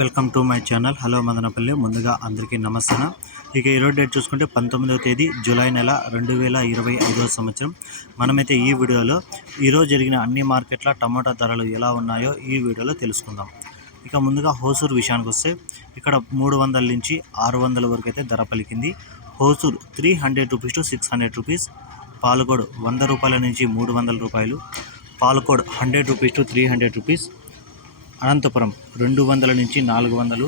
Welcome to my channel. Hello Madanapalle. ముందుగా అందరికీ నమస్తే ఇక ఈరోజు డేట్ చూసుకుంటే పంతొమ్మిదవ తేదీ జూలై నెల రెండు వేల ఇరవై ఐదవ సంవత్సరం. మనమైతే ఈ వీడియోలో ఈరోజు జరిగిన అన్ని మార్కెట్ల టమాటా ధరలు ఎలా ఉన్నాయో ఈ వీడియోలో తెలుసుకుందాం. ఇక ముందుగా హోసూర్ విషయానికి వస్తే ఇక్కడ మూడు వందల నుంచి ఆరు వందల వరకు అయితే ధర పలికింది. Hosur three hundred rupees to six hundred rupees Palakode వంద రూపాయల నుంచి మూడు వందల రూపాయలు Palakode hundred rupees to three hundred rupees Anantapur రెండు వందల నుంచి నాలుగు వందలు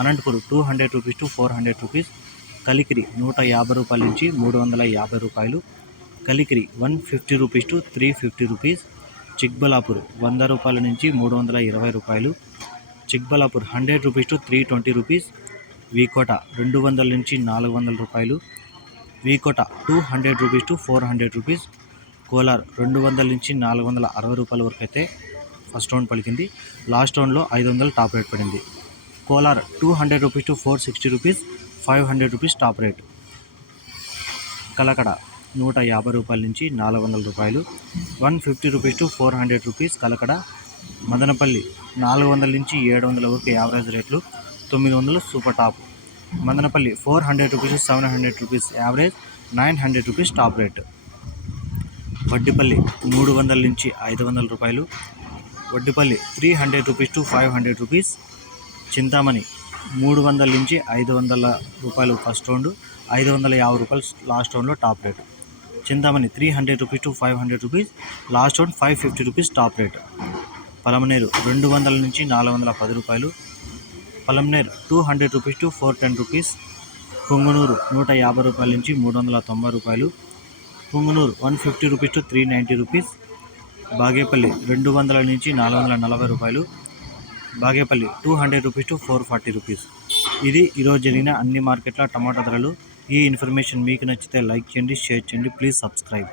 Anantapur two hundred rupees to four hundred rupees Kalikiri నూట యాభై రూపాయల నుంచి మూడు వందల యాభై రూపాయలు Kalikiri one fifty rupees to three fifty rupees Chikballapur వంద రూపాయల నుంచి మూడు వందల ఇరవై రూపాయలు Chikballapur hundred rupees to three twenty rupees V Kota రెండు వందల నుంచి నాలుగు వందల రూపాయలు V Kota two hundred rupees to four hundred rupees Kolar రెండు వందల నుంచి నాలుగు వందల అరవై రూపాయల వరకు అయితే ఫస్ట్ రౌండ్ పలికింది. లాస్ట్ రౌండ్లో ఐదు వందలు టాప్ రేట్ పడింది. Kolar two hundred rupees to four sixty rupees five hundred rupees top rate. Kalakada నూట యాభై రూపాయల నుంచి నాలుగు వందల రూపాయలు one fifty rupees to four hundred rupees Kalakada Madanapalle నాలుగు వందల నుంచి ఏడు వందల వరకు యావరేజ్ రేట్లు తొమ్మిది వందలు super top. Madanapalle four hundred rupees seven hundred rupees average nine hundred rupees top rate. Vaddipalli మూడు వందల నుంచి ఐదు వందల రూపాయలు Vaddipalli three hundred rupees to five hundred rupees Chintamani మూడు వందల నుంచి ఐదు వందల రూపాయలు ఫస్ట్ రౌండ్ ఐదు వందల యాభై రూపాయలు లాస్ట్ రౌండ్లో top rate. Chintamani three hundred rupees to five hundred rupees last round five fifty rupees top rate. Palamaner రెండు వందల నుంచి నాలుగు వందల పది రూపాయలు. Palamaner two hundred rupees to four ten rupees Pongunuru నూట యాభై రూపాయల నుంచి మూడు వందల తొంభై రూపాయలు. Pongunuru one fifty rupees to three ninety rupees Bagepalli రెండు వందల నుంచి నాలుగు వందల నలభై రూపాయలు Bagepalli two hundred rupees to four forty rupees. ఇది ఈరోజు జరిగిన అన్ని మార్కెట్ల టమాటా ధరలు. ఈ ఇన్ఫర్మేషన్ మీకు నచ్చితే లైక్ చేయండి షేర్ చేయండి. Please subscribe.